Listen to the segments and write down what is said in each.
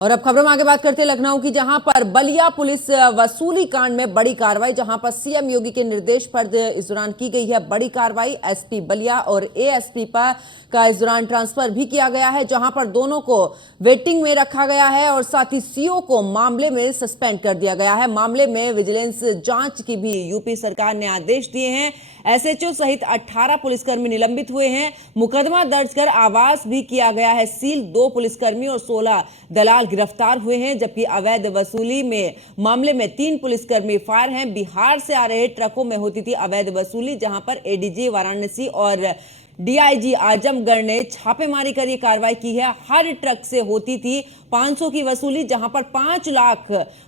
और अब खबरों में आगे बात करते हैं लखनऊ की, जहां पर बलिया पुलिस वसूली कांड में बड़ी कार्रवाई, जहां पर सीएम योगी के निर्देश पर इस दौरान की गई है बड़ी कार्रवाई। एसपी बलिया और एएसपी का इस दौरान ट्रांसफर भी किया गया है, जहां पर दोनों को वेटिंग में रखा गया है और साथ ही सीओ को मामले में सस्पेंड कर दिया गया है। मामले में विजिलेंस जांच की भी यूपी सरकार ने आदेश दिए हैं। एसएचओ सहित 18 पुलिसकर्मी निलंबित हुए हैं। मुकदमा दर्ज कर आवास भी किया गया है सील। 2 पुलिसकर्मी और 16 दलाल गिरफ्तार हुए हैं, जबकि अवैध वसूली में मामले में 3 पुलिसकर्मी फरार हैं। बिहार से आ रहे ट्रकों में होती थी अवैध वसूली, जहां पर एडीजी वाराणसी और डीआईजी आजमगढ़ ने छापेमारी कर ये कार्रवाई की है। हर ट्रक से होती थी 500 की वसूली, जहां पर 5 लाख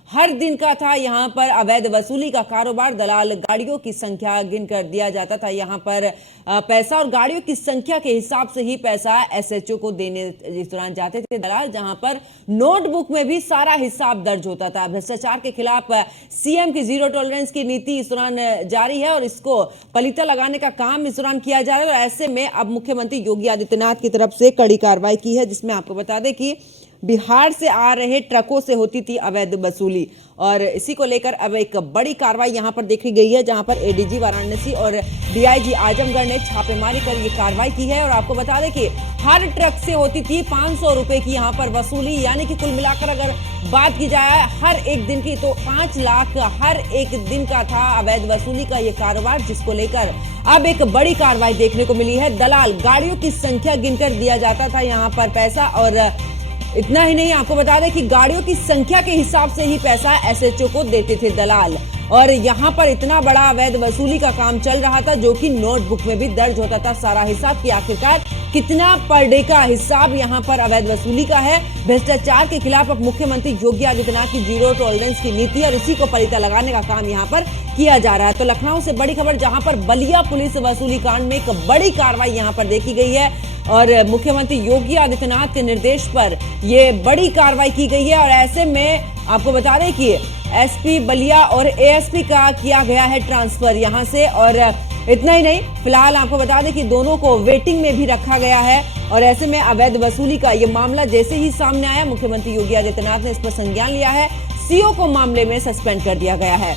हर दिन का था यहां पर अवैध वसूली का कारोबार। दलाल गाड़ियों की संख्या गिनकर दिया जाता था यहां पर पैसा, और गाड़ियों की संख्या के हिसाब से ही पैसा एसएचओ को देने इस दौरान जाते थे दलाल, जहां पर नोटबुक में भी सारा हिसाब दर्ज होता था। भ्रष्टाचार के खिलाफ सीएम की जीरो टॉलरेंस की नीति इस दौरान जारी है और इसको पलीता लगाने का काम इस दौरान किया जा रहा है। और ऐसे में अब मुख्यमंत्री योगी आदित्यनाथ की तरफ से कड़ी कार्रवाई की है, जिसमें आपको बता दें कि बिहार से आ रहे ट्रकों से होती थी अवैध वसूली, और इसी को लेकर अब एक बड़ी कार्रवाई यहां पर देखी गई है, जहां पर एडीजी वाराणसी और डीआईजी आजमगढ़ ने छापेमारी कर ये कार्रवाई की है। और आपको बता दें कि हर ट्रक से होती थी 500 रुपए की यहां पर वसूली, यानी कि कुल मिलाकर अगर बात की जाए हर एक दिन की, तो 5 लाख हर एक दिन का था अवैध वसूली का ये कारोबार, जिसको लेकर अब एक बड़ी कार्रवाई देखने को मिली है। दलाल गाड़ियों की संख्या गिनकर दिया जाता था यहां पर पैसा, और इतना ही नहीं, आपको बता दें कि गाड़ियों की संख्या के हिसाब से ही पैसा एसएचओ को देते थे दलाल। और यहां पर इतना बड़ा अवैध वसूली का काम चल रहा था, जो कि नोटबुक में भी दर्ज होता था सारा हिसाब कि आखिरकार कितना पर डे का हिसाब यहां पर अवैध वसूली का है। भ्रष्टाचार के खिलाफ अब मुख्यमंत्री योगी आदित्यनाथ की जीरो टॉलरेंस की नीति और इसी को पलीता लगाने का काम यहां पर किया जा रहा है। तो लखनऊ से बड़ी खबर, जहां पर बलिया पुलिस वसूली कांड में एक बड़ी कार्रवाई यहां पर देखी गई है और मुख्यमंत्री योगी आदित्यनाथ के निर्देश पर यह बड़ी कार्रवाई की गई है। और ऐसे में आपको बता दें कि एसपी बलिया और एएसपी का किया गया है ट्रांसफर यहां से। और इतना ही नहीं, फिलहाल आपको बता दें कि दोनों को वेटिंग में भी रखा गया है। और ऐसे में अवैध वसूली का ये मामला जैसे ही सामने आया, मुख्यमंत्री योगी आदित्यनाथ ने इस पर संज्ञान लिया है। सीओ को मामले में सस्पेंड कर दिया गया है।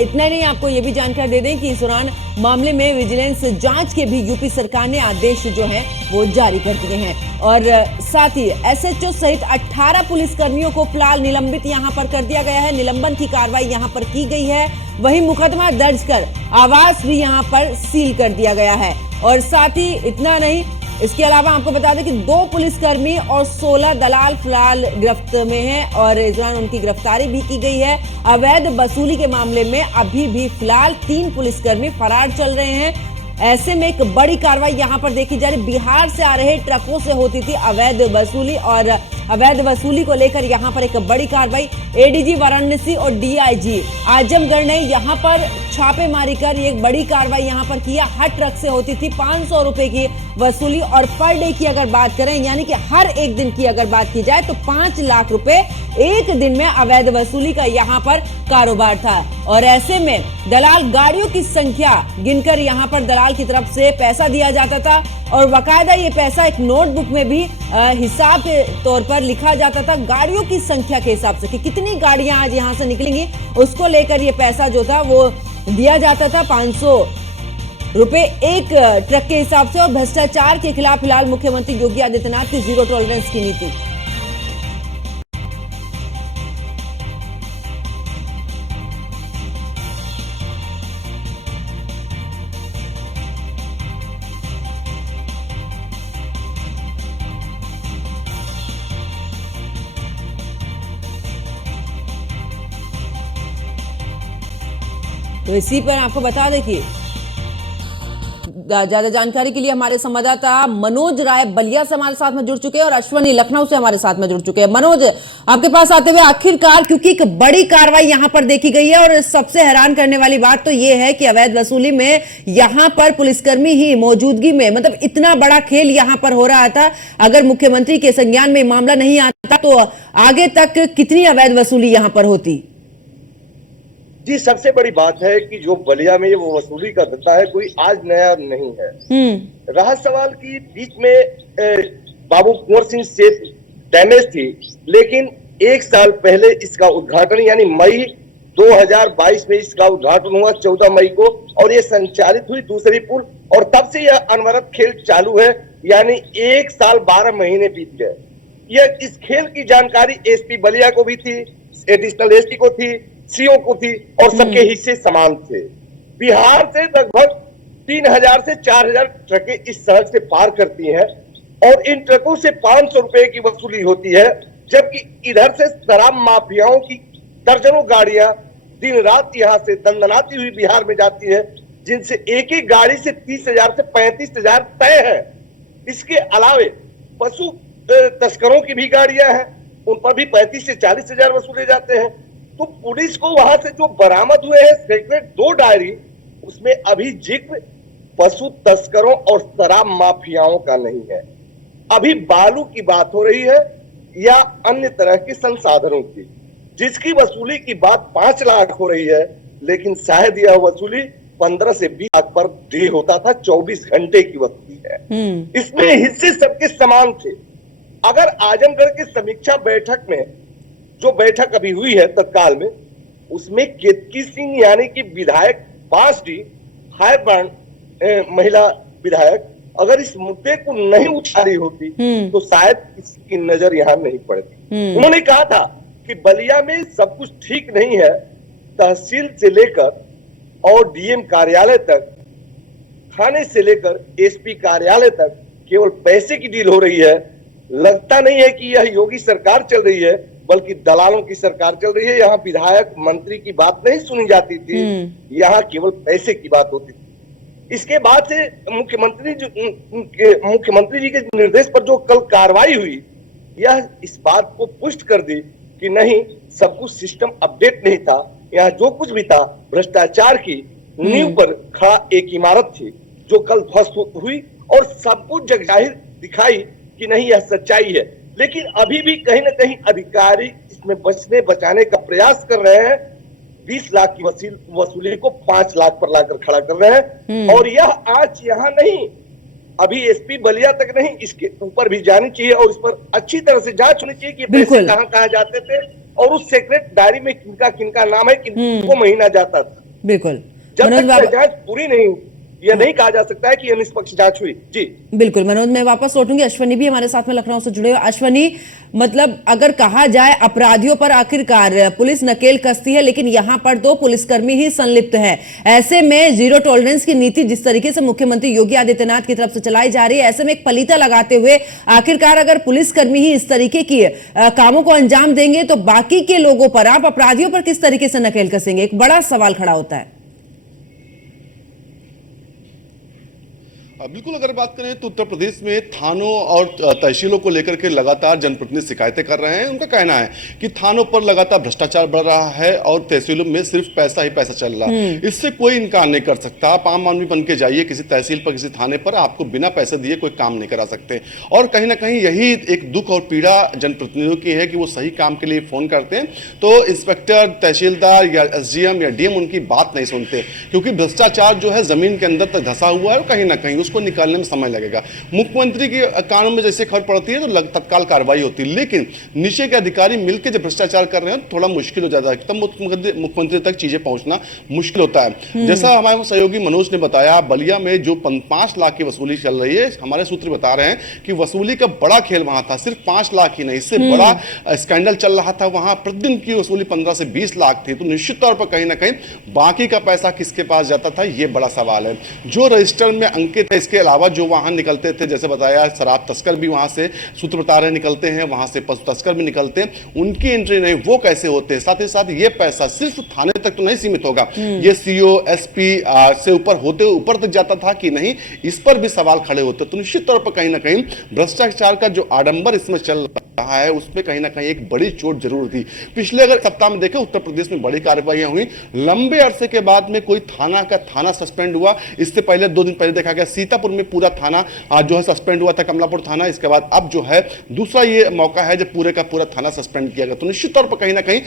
इतना नहीं, आपको यह भी जानकारी दे दें कि इस दौरान मामले में विजिलेंस जांच के भी यूपी सरकार ने आदेश जो हैं वो जारी कर दिए हैं। और साथ ही एसएचओ सहित 18 पुलिसकर्मियों को फिलहाल निलंबित यहां पर कर दिया गया है। निलंबन की कार्रवाई यहां पर की गई है। वहीं मुकदमा दर्ज कर आवास भी यहां पर सील कर दिया गया है। और साथ ही इतना नहीं, इसके अलावा आपको बता दें कि 2 पुलिसकर्मी और 16 दलाल फिलहाल गिरफ्त में हैं और इस दौरान उनकी गिरफ्तारी भी की गई है। अवैध वसूली के मामले में अभी भी फिलहाल 3 पुलिसकर्मी फरार चल रहे हैं। ऐसे में एक बड़ी कार्रवाई यहां पर देखी जा रही। बिहार से आ रहे ट्रकों से होती थी अवैध वसूली, और अवैध वसूली को लेकर यहां पर एक बड़ी कार्रवाई एडीजी वाराणसी और डीआईजी आजमगढ़ ने यहां पर छापेमारी कर एक बड़ी कार्रवाई यहां पर किया। हर ट्रक से होती थी 500 रुपए की वसूली, और पर डे की अगर बात करें, यानी कि हर एक दिन की अगर बात की जाए, तो 5 लाख रुपए एक दिन में अवैध वसूली का यहां पर कारोबार था। और ऐसे में दलाल गाड़ियों की संख्या गिनकर यहां पर दलाल की तरफ से पैसा दिया जाता था, और बाकायदा ये पैसा एक नोटबुक में भी हिसाब के तौर पर लिखा जाता था गाड़ियों की संख्या के हिसाब से कि कितनी गाड़ियां आज यहां से निकलेंगी, उसको लेकर ये पैसा जो था वो दिया जाता था 500 रुपए एक ट्रक के हिसाब से। और भ्रष्टाचार के खिलाफ फिलहाल मुख्यमंत्री योगी आदित्यनाथ की जीरो टॉलरेंस की नीति। तो इसी पर आपको बता दें कि ज्यादा जानकारी के लिए हमारे संवाददाता मनोज राय बलिया से हमारे साथ में जुड़ चुके हैं और अश्वनी लखनऊ से हमारे साथ में जुड़ चुके हैं। मनोज, आपके पास आते हुए आखिरकार, क्योंकि एक बड़ी कार्रवाई यहां पर देखी गई है और सबसे हैरान करने वाली बात तो यह है कि अवैध वसूली में यहां पर पुलिसकर्मी ही मौजूदगी में, मतलब इतना बड़ा खेल यहां पर हो रहा था। अगर मुख्यमंत्री के संज्ञान में मामला नहीं आता तो आगे तक कितनी अवैध वसूली यहां पर होती? जी, सबसे बड़ी बात है कि जो बलिया में ये वो वसूली का धंधा है, कोई आज नया नहीं है। रहा सवाल कि बीच में बाबू कुंवर सिंह सेठ डैमेज थी, लेकिन एक साल पहले इसका उद्घाटन यानी मई 2022 में इसका उद्घाटन हुआ 14 मई को, और ये संचालित हुई दूसरी पुल, और तब से यह अनवरत खेल चालू है, यानी 1 साल 12 महीने बीत गए। यह इस खेल की जानकारी एसपी बलिया को भी थी, एडिशनल एसपी को थी, सीओ को थी, और सबके हिस्से समान थे। बिहार से लगभग 3000 से 4000 ट्रकें इस सड़क से पार करती हैं, और इन ट्रकों से 500 रुपए की वसूली होती है, जबकि इधर से शराब माफियाओं की दर्जनों गाड़ियां दिन रात यहां से दंदनाती हुई बिहार में जाती है, जिनसे एक एक गाड़ी से 30,000 से 35,000 तय है। इसके अलावे पशु तस्करों की भी गाड़ियां हैं, उन पर भी 35 से 40,000 वसूले जाते हैं। तो पुलिस को वहां से जो बरामद हुए हैं सेक्रेट 2 डायरी, उसमें अभी जिक्र पशु तस्करों और शराब माफियाओं का नहीं है। अभी बालू की बात हो रही है या अन्य तरह के संसाधनों की, जिसकी वसूली की बात 5 लाख हो रही है, लेकिन शायद यह वसूली 15 से 20 लाख पर डे होता था। 24 घंटे की वसूली है। इसमें हिस्से सबके समान थे। अगर आजमगढ़ की समीक्षा बैठक में, जो बैठक अभी हुई है तत्काल में, उसमें केतकी सिंह यानी कि विधायक बांसडी हाईब्रांड महिला विधायक अगर इस मुद्दे को नहीं उछाली होती तो शायद इसकी नजर यहां नहीं पड़ती। उन्होंने कहा था कि बलिया में सब कुछ ठीक नहीं है, तहसील से लेकर और डीएम कार्यालय तक, थाने से लेकर एसपी कार्यालय तक केवल पैसे की डील हो रही है। लगता नहीं है कि यह योगी सरकार चल रही है, बल्कि दलालों की सरकार चल रही है। यहाँ विधायक मंत्री की बात नहीं सुनी जाती थी, यहाँ केवल पैसे की बात होती थी। इसके बाद से मुख्यमंत्री जी के निर्देश पर जो कल कार्रवाई हुई, यह इस बात को पुष्ट कर दी कि नहीं, सब कुछ सिस्टम अपडेट नहीं था। यहाँ जो कुछ भी था भ्रष्टाचार की नींव पर खड़ा एक इमारत थी, जो कल ध्वस्त हुई, और सब कुछ जगजाहिर दिखाई कि नहीं, यह सच्चाई है। लेकिन अभी भी कहीं ना कहीं अधिकारी इसमें बचाने का प्रयास कर रहे हैं। 20 लाख की वसूली को 5 लाख पर लाकर खड़ा कर रहे हैं, और यह आज यहाँ नहीं, अभी एसपी बलिया तक नहीं, इसके ऊपर भी जानी चाहिए, और इस पर अच्छी तरह से जांच होनी चाहिए कि पैसे कहाँ कहाँ जाते थे, और उस सेक्रेट डायरी में किनका किनका नाम है, किनको महीना जाता था। बिल्कुल, जब तक जांच पूरी नहीं हुई, यह नहीं कहा जा सकता है कि यह निष्पक्ष जांच हुई। जी बिल्कुल मनोज, मैं वापस लौटूंगी। अश्वनी भी हमारे साथ में लखनऊ से जुड़े हुए। अश्वनी, मतलब अगर कहा जाए अपराधियों पर आखिरकार पुलिस नकेल कसती है, लेकिन यहां पर 2 पुलिसकर्मी ही संलिप्त हैं। ऐसे में जीरो टॉलरेंस की नीति जिस तरीके से मुख्यमंत्री योगी आदित्यनाथ की तरफ से चलाई जा रही है, ऐसे में एक पलीता लगाते हुए आखिरकार अगर पुलिसकर्मी ही इस तरीके की कामों को अंजाम देंगे तो बाकी के लोगों पर, आप अपराधियों पर किस तरीके से नकेल कसेंगे? एक बड़ा सवाल खड़ा होता है। बिल्कुल, अगर बात करें तो उत्तर प्रदेश में थानों और तहसीलों को लेकर के लगातार जनप्रतिनिधि शिकायतें कर रहे हैं। उनका कहना है कि थानों पर लगातार भ्रष्टाचार बढ़ रहा है और तहसीलों में सिर्फ पैसा ही पैसा चल रहा है। इससे कोई इनकार नहीं कर सकता। आप आम आदमी बन के जाइए किसी तहसील पर, किसी थाने पर, आपको बिना पैसे दिए कोई काम नहीं करा सकते। और कहीं ना कहीं यही एक दुख और पीड़ा जनप्रतिनिधियों की है कि वो सही काम के लिए फोन करते हैं तो इंस्पेक्टर, तहसीलदार या एसडीएम या डीएम उनकी बात नहीं सुनते, क्योंकि भ्रष्टाचार जो है जमीन के अंदर तक धंसा हुआ है और कहीं ना कहीं को निकालने में समय लगेगा। मुख्यमंत्री के कानून में जैसे खबर पड़ती है तो तत्काल कार्रवाई होती है, लेकिन नीचे के अधिकारी मिलकर जब भ्रष्टाचार कर रहे हैं थोड़ा मुश्किल हो जाता है, तब मुख्यमंत्री तक चीजें पहुंचना मुश्किल होता है। जैसा हमारे सहयोगी मनोज ने बताया, बलिया में जो 5 लाख की वसूली चल रही है, हमारे सूत्र बता रहे हैं कि वसूली का बड़ा खेल वहां था। सिर्फ 5 लाख ही नहीं, इससे बड़ा स्कैंडल चल रहा था वहां। प्रतिदिन की वसूली 15 से 20 लाख थी। तो निश्चित तौर पर कहीं ना कहीं बाकी का पैसा किसके पास जाता था, यह बड़ा सवाल है। जो रजिस्टर में अंकित है, इसके अलावा जो वाहन निकलते थे, जैसे बताया शराब तस्कर भी वहां से, सूत्र बता रहे निकलते हैं, वहां से पशु तस्कर भी निकलते हैं, उनकी एंट्री नहीं, वो कैसे होते हैं। साथ ही साथ ये पैसा सिर्फ थाने तक तो नहीं सीमित होगा, ये सीओ एसपी से ऊपर तक जाता था कि नहीं, इस पर भी सवाल खड़े होते। तो निश्चित तौर पर कहीं ना कहीं भ्रष्टाचार का जो आडंबर इसमें चल रहा है उसमें कहीं ना कहीं एक बड़ी चोट जरूर थी। पिछले अगर सप्ताह में देखें उत्तर प्रदेश में बड़ी कार्रवाइयां हुई, लंबे अरसे के बाद में कोई थाना सस्पेंड हुआ। इससे पहले 2 दिन पहले देखा गया सीतापुर में पूरा थाना जो है सस्पेंड हुआ था, कमलापुर थाना। इसके बाद अब जो है दूसरा ये मौका है जब पूरे का पूरा थाना सस्पेंड किया गया। तो निश्चित तौर पर कहीं ना कहीं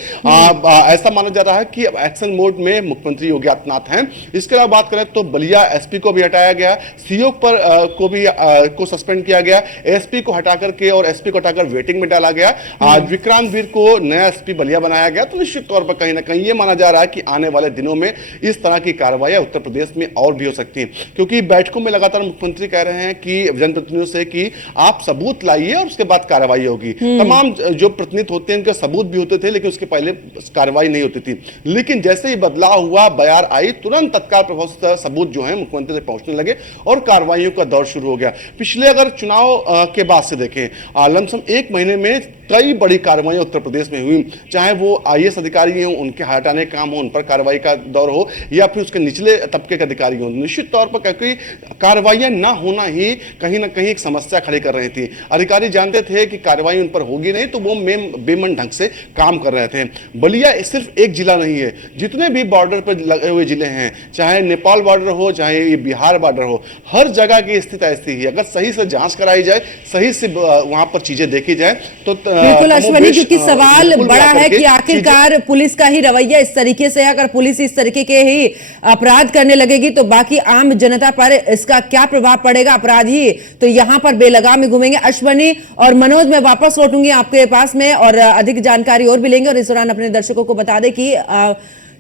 ऐसा माना जा रहा है कि एक्शन मोड में मुख्यमंत्री योगी आदित्यनाथ हैं। इसके अलावा बात करें तो बलिया एसपी को भी हटाया गया, सीओ पर को सस्पेंड किया गया, एसपी को हटा करके और एसपी को हटाकर वेटिंग में में डाला गया, आज विक्रांत वीर को नया एसपी बलिया बनाया गया, तो निश्चित तौर पर कहीं ना कहीं ये माना जा रहा है कि आने वाले दिनों में इस तरह की कार्रवाई उत्तर प्रदेश में और भी हो सकती है, क्योंकि बैठकों में लगातार मुख्यमंत्री कह रहे हैं कि जनप्रतिनिधियों से कि आप सबूत लाइए और उसके बाद कार्रवाई होगी। तमाम जो प्रतिनिधि होते हैं उनके सबूत भी होते थे, लेकिन उसके पहले कार्रवाई नहीं होती थी। लेकिन जैसे ही बदलाव हुआ, बयार आई, तुरंत तत्काल प्रभाव से सबूत जो है मुख्यमंत्री तक पहुंचने लगे और कार्रवाइयों का दौर शुरू हो गया। पिछले अगर चुनाव के बाद से देखें, लमसम 1 महीने में कई बड़ी कार्रवाई उत्तर प्रदेश में हुई, चाहे वो आईएएस अधिकारी हो, उनके हटाने का काम हो, उन पर कार्रवाई का दौर हो, या फिर उसके निचले तबके के अधिकारी हो। निश्चित तौर पर क्योंकि कार्रवाइयां ना होना ही कहीं ना कहीं एक समस्या खड़ी कर रही थी। अधिकारी जानते थे कि कार्रवाई उन पर होगी नहीं, तो वो बेमन ढंग से काम कर रहे थे। बलिया सिर्फ एक जिला नहीं है, जितने भी बॉर्डर पर लगे हुए जिले हैं, चाहे नेपाल बॉर्डर हो, चाहे ये बिहार बॉर्डर हो, हर जगह की स्थिति ऐसी है। अगर सही से जांच कराई जाए, सही से वहां पर चीजें देखी जाए तो बिल्कुल अश्वनी, क्योंकि सवाल बड़ा है कि आखिरकार पुलिस का ही रवैया इस तरीके से है। अगर पुलिस इस तरीके के ही अपराध करने लगेगी तो बाकी आम जनता पर इसका क्या प्रभाव पड़ेगा? अपराधी तो यहां पर बेलगाम में घूमेंगे। अश्वनी और मनोज, मैं वापस लौटूंगी आपके पास में और अधिक जानकारी और भी लेंगे, और इस दौरान अपने दर्शकों को बता दें कि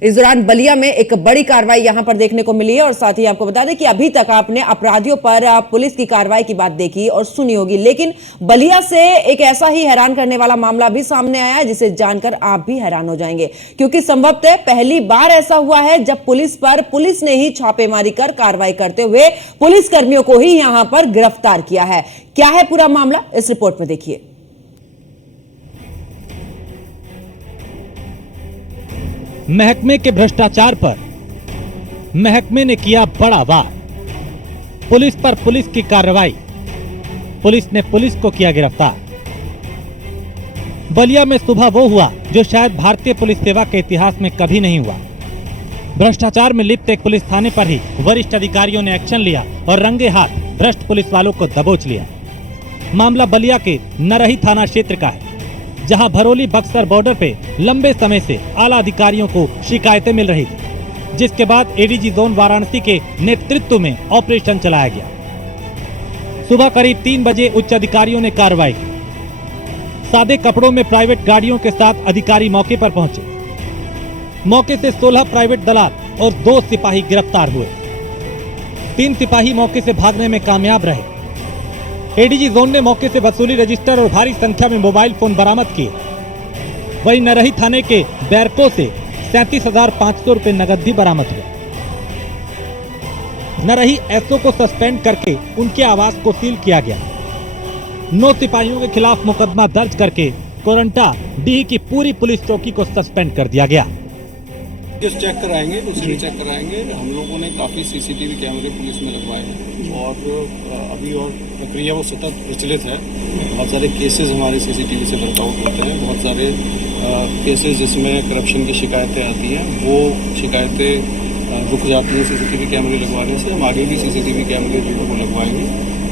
इस दौरान बलिया में एक बड़ी कार्रवाई यहां पर देखने को मिली है। और साथ ही आपको बता दें कि अभी तक आपने अपराधियों पर पुलिस की कार्रवाई की बात देखी और सुनी होगी, लेकिन बलिया से एक ऐसा ही हैरान करने वाला मामला भी सामने आया है जिसे जानकर आप भी हैरान हो जाएंगे, क्योंकि संभवतः पहली बार ऐसा हुआ है जब पुलिस ने ही छापेमारी कर कार्रवाई करते हुए पुलिस कर्मियों को ही यहां पर गिरफ्तार किया है। क्या है पूरा मामला, इस रिपोर्ट में देखिए। महकमे के भ्रष्टाचार पर महकमे ने किया बड़ा वार। पुलिस पर पुलिस की कार्रवाई, पुलिस ने पुलिस को किया गिरफ्तार। बलिया में सुबह वो हुआ जो शायद भारतीय पुलिस सेवा के इतिहास में कभी नहीं हुआ। भ्रष्टाचार में लिप्त एक पुलिस थाने पर ही वरिष्ठ अधिकारियों ने एक्शन लिया और रंगे हाथ भ्रष्ट पुलिस वालों को दबोच लिया। मामला बलिया के नरही थाना क्षेत्र का है, जहां भरोली बक्सर बॉर्डर पे लंबे समय से आला अधिकारियों को शिकायतें मिल रही थी, जिसके बाद एडीजी जोन वाराणसी के नेतृत्व में ऑपरेशन चलाया गया। सुबह करीब 3 बजे उच्च अधिकारियों ने कार्रवाई की। सादे कपड़ों में प्राइवेट गाड़ियों के साथ अधिकारी मौके पर पहुंचे। मौके से 16 प्राइवेट दलाल और 2 सिपाही गिरफ्तार हुए। 3 सिपाही मौके से भागने में कामयाब रहे। एडीजी जोन ने मौके से वसूली रजिस्टर और भारी संख्या में मोबाइल फोन बरामद किए। वहीं नरही थाने के बैरकों से 37,500 रुपए नकद भी बरामद हुए। नरही एसओ को सस्पेंड करके उनके आवास को सील किया गया। 9 सिपाहियों के खिलाफ मुकदमा दर्ज करके कोरंटा डीह की पूरी पुलिस चौकी को सस्पेंड कर दिया गया। चेक कराएंगे, दूसरी चेक कराएंगे। हम लोगों ने काफ़ी सीसीटीवी कैमरे पुलिस में लगवाए हैं और अभी और प्रक्रिया वो सतत प्रचलित है। बहुत सारे केसेस हमारे सीसीटीवी से वर्कआउट होते हैं। बहुत सारे केसेस जिसमें करप्शन की शिकायतें आती हैं, वो शिकायतें रुक जाती हैं सीसीटीवी कैमरे लगवाने से। हम आगे भी सीसीटीवी कैमरे जो है वो लगवाएंगे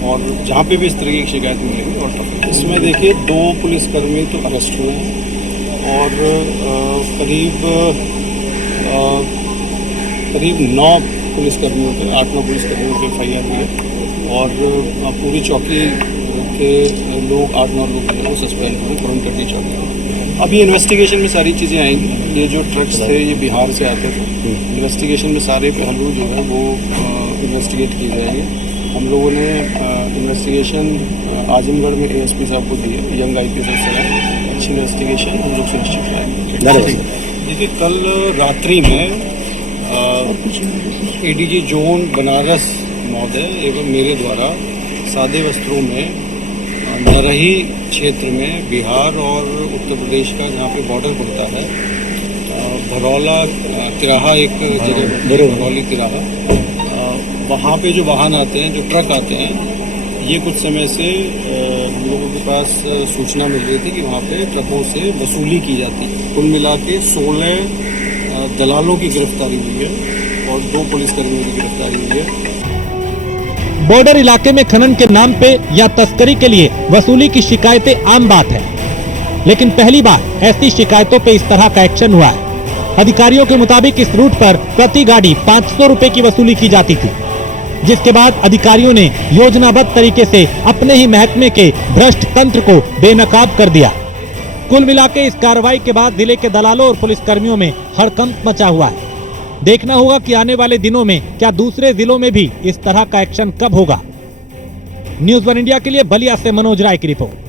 और जहाँ पे भी इस तरह की शिकायत मिलेगी और टफ। इसमें देखिए 2 पुलिसकर्मी तो अरेस्ट हुए हैं और करीब 9 पुलिसकर्मियों पे 8-9 पुलिसकर्मियों पे FIR हुई है और पूरी चौकी के लोग 8-9 लोग जो है वो सस्पेंड हुए कोरंटा चौकी। अभी इन्वेस्टिगेशन में सारी चीज़ें आएंगी। ये जो ट्रक्स थे ये बिहार से आते थे। इन्वेस्टिगेशन में सारे पहलू जो है वो इन्वेस्टिगेट किए जाएंगे। हम लोगों ने इन्वेस्टिगेशन आजमगढ़ में ASP साहब को दी है, यंग IPS से अच्छी इन्वेस्टिगेशन हम लोग सुनिश्चित कराएंगे। देखिए कल रात्रि में एडीजी जोन बनारस महोदय एवं मेरे द्वारा सादे वस्त्रों में नरही क्षेत्र में बिहार और उत्तर प्रदेश का जहाँ पे बॉर्डर पड़ता है, भरौला तिराहा एक जगह, भरौली तिराहा, वहाँ पे जो वाहन आते हैं, जो ट्रक आते हैं, ये कुछ समय से हम लोगों के पास सूचना मिल रही थी कि वहाँ पे ट्रकों से वसूली की जाती है। कुल मिला के 16 दलालों की गिरफ्तारी हुई है और 2 पुलिसकर्मियों की गिरफ्तारी हुई है। बॉर्डर इलाके में खनन के नाम पे या तस्करी के लिए वसूली की शिकायतें आम बात है, लेकिन पहली बार ऐसी शिकायतों पे इस तरह का एक्शन हुआ है। अधिकारियों के मुताबिक इस रूट पर प्रति गाड़ी 500 रुपए की वसूली की जाती थी। जिसके बाद अधिकारियों ने योजनाबद्ध तरीके से अपने ही महकमे के भ्रष्ट तंत्र को बेनकाब कर दिया। कुल मिला के इस कार्रवाई के बाद जिले के दलालों और पुलिसकर्मियों में हड़कंप मचा हुआ है। देखना होगा कि आने वाले दिनों में क्या दूसरे जिलों में भी इस तरह का एक्शन कब होगा। न्यूज़ 1 इंडिया के लिए बलिया से मनोज राय की रिपोर्ट।